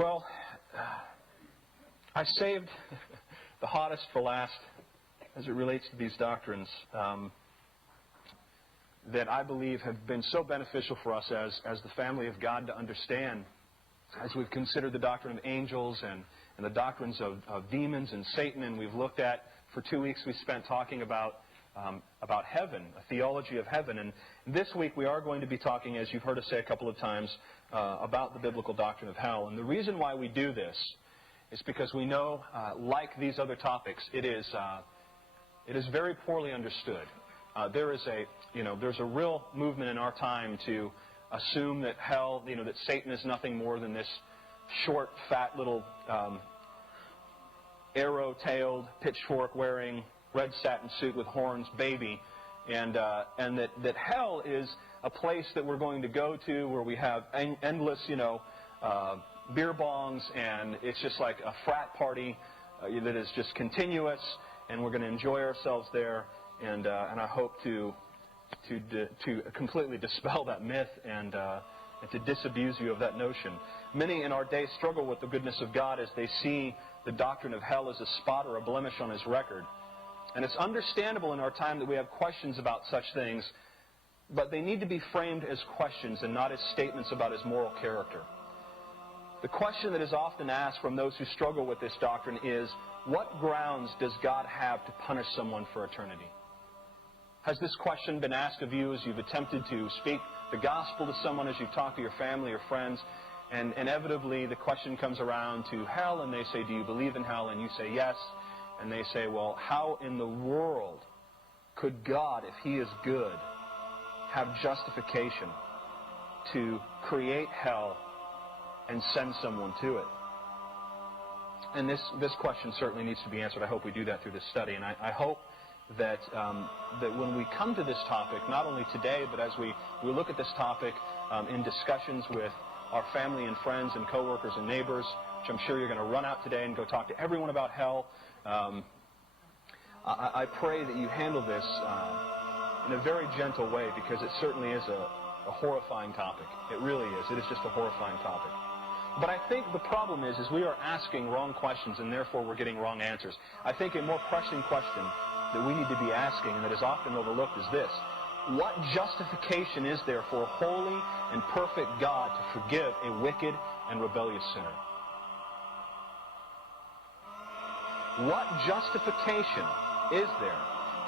Well, I saved the hottest for last as it relates to these doctrines that I believe have been so beneficial for us as the family of God to understand as we've considered the doctrine of angels and the doctrines of demons and Satan, and we've looked at, for 2 weeks we spent talking about heaven, a theology of heaven. And this week we are going to be talking, as you've heard us say a couple of times, about the biblical doctrine of hell. And the reason why we do this is because we know, like these other topics, it is very poorly understood. There's a real movement in our time to assume that hell, that Satan is nothing more than this short, fat little arrow-tailed, pitchfork-wearing, red satin suit with horns baby, and that hell is a place that we're going to go to where we have endless, beer bongs, and it's just like a frat party that is just continuous, and we're going to enjoy ourselves there. And I hope to completely dispel that myth and to disabuse you of that notion. Many in our day struggle with the goodness of God as they see the doctrine of hell as a spot or a blemish on His record. And it's understandable in our time that we have questions about such things, but they need to be framed as questions and not as statements about His moral character. The question that is often asked from those who struggle with this doctrine is, what grounds does God have to punish someone for eternity? Has this question been asked of you as you've attempted to speak the gospel to someone, as you've talked to your family or friends, and inevitably the question comes around to hell, and they say, do you believe in hell? And you say yes. And they say, well, how in the world could God, if He is good, have justification to create hell and send someone to it? And this question certainly needs to be answered. I hope we do that through this study. And I hope that when we come to this topic, not only today, but as we look at this topic in discussions with our family and friends and coworkers and neighbors, which I'm sure you're going to run out today and go talk to everyone about hell, I pray that you handle this in a very gentle way, because it certainly is a horrifying topic. It really is. It is just a horrifying topic. But I think the problem is we are asking wrong questions, and therefore we're getting wrong answers. I think a more pressing question that we need to be asking, and that is often overlooked, is this: what justification is there for a holy and perfect God to forgive a wicked and rebellious sinner? What justification is there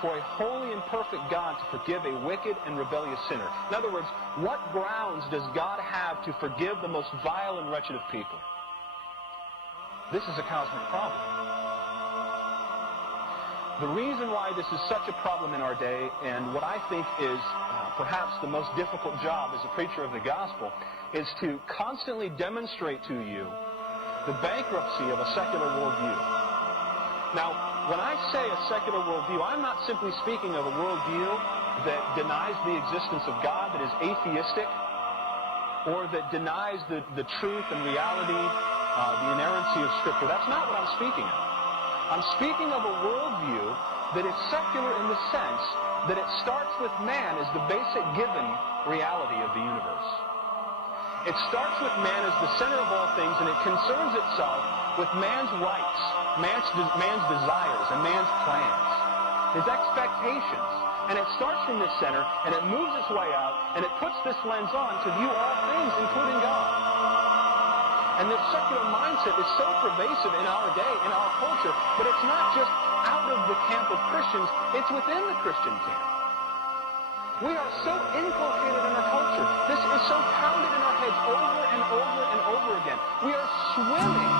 for a holy and perfect God to forgive a wicked and rebellious sinner? In other words, what grounds does God have to forgive the most vile and wretched of people? This is a cosmic problem. The reason why this is such a problem in our day, and what I think is perhaps the most difficult job as a preacher of the gospel, is to constantly demonstrate to you the bankruptcy of a secular worldview. Now, when I say a secular worldview, I'm not simply speaking of a worldview that denies the existence of God, that is atheistic, or that denies the truth and reality, the inerrancy of Scripture. That's not what I'm speaking of. I'm speaking of a worldview that is secular in the sense that it starts with man as the basic given reality of the universe. It starts with man as the center of all things, and it concerns itself with man's rights, man's desires, and man's plans, his expectations. And it starts from this center, and it moves its way out, and it puts this lens on to view all things, including God. And this secular mindset is so pervasive in our day, in our culture, but it's not just out of the camp of Christians, it's within the Christian camp. We are so inculcated in our culture. This is so pounded in our heads over and over and over again. We are swimming.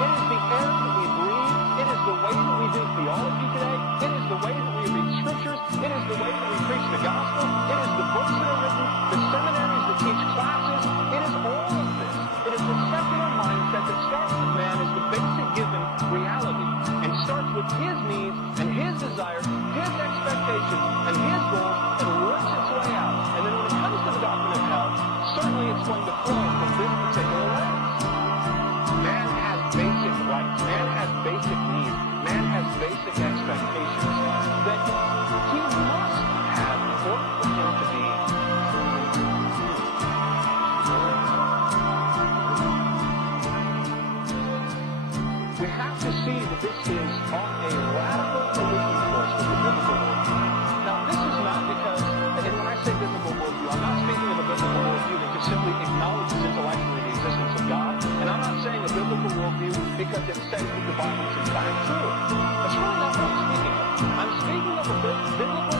It is the air that we breathe. It is the way that we do theology today. It is the way that we read Scriptures. It is the way that we preach the gospel. It is the books that are written, the seminaries that teach classes. It is all of this. It is the secular mindset that starts with man as the basic given reality, and starts with his needs and his desires, his expectations, and his goals, and works its way out. And then when it comes to the doctrine of hell, certainly it's going to flow from this is on a radical collision course with the biblical worldview. Now, this is not because, and when I say biblical worldview, I'm not speaking of a biblical worldview that just simply acknowledges intellectually the existence of God, and I'm not saying a biblical worldview because it says that the Bible is in fact true. That's really not what I'm speaking of. I'm speaking of a biblical